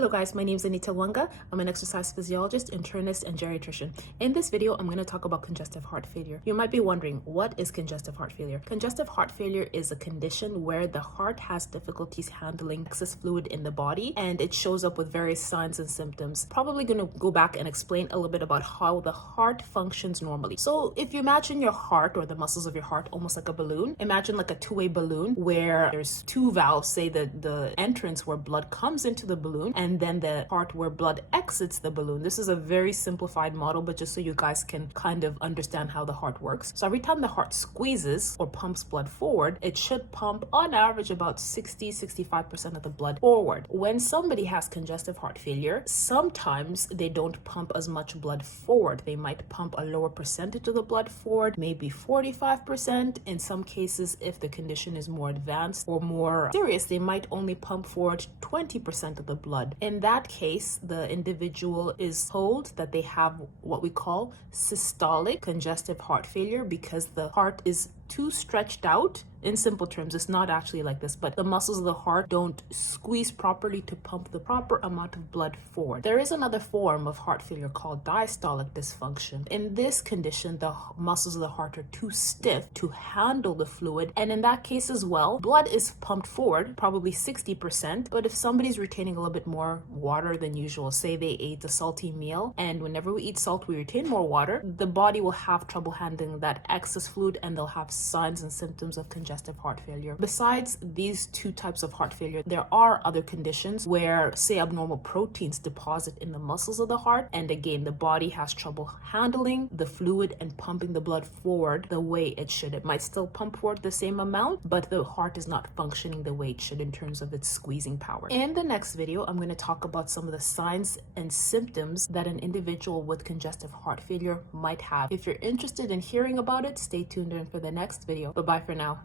Hello guys, my name is Anita Wanga. I'm an exercise physiologist, internist, and geriatrician. In this video, I'm going to talk about congestive heart failure. You might be wondering, what is congestive heart failure? Congestive heart failure is a condition where the heart has difficulties handling excess fluid in the body, and it shows up with various signs and symptoms. Probably going to go back and explain a little bit about how the heart functions normally. So if you imagine your heart or the muscles of your heart almost like a balloon, imagine like a two-way balloon where there's two valves, say the entrance where blood comes into the balloon, and then the part where blood exits the balloon. This is a very simplified model, but just so you guys can kind of understand how the heart works. So every time the heart squeezes or pumps blood forward, it should pump on average about 60-65% of the blood forward. When somebody has congestive heart failure, sometimes they don't pump as much blood forward. They might pump a lower percentage of the blood forward, maybe 45%. In some cases, if the condition is more advanced or more serious, they might only pump forward 20% of the blood. In that case, the individual is told that they have what we call systolic congestive heart failure because the heart is too stretched out. In simple terms, it's not actually like this, but the muscles of the heart don't squeeze properly to pump the proper amount of blood forward. There is another form of heart failure called diastolic dysfunction. In this condition, the muscles of the heart are too stiff to handle the fluid, and in that case as well, blood is pumped forward, probably 60%, but if somebody's retaining a little bit more water than usual, say they ate a salty meal, and whenever we eat salt, we retain more water, the body will have trouble handling that excess fluid, and they'll have signs and symptoms of congestive heart failure. Besides these two types of heart failure, there are other conditions where, say, abnormal proteins deposit in the muscles of the heart, and again, the body has trouble handling the fluid and pumping the blood forward the way it should. It might still pump forward the same amount, but the heart is not functioning the way it should in terms of its squeezing power. In the next video, I'm going to talk about some of the signs and symptoms that an individual with congestive heart failure might have. If you're interested in hearing about it, stay tuned in for the next video. Bye-bye for now.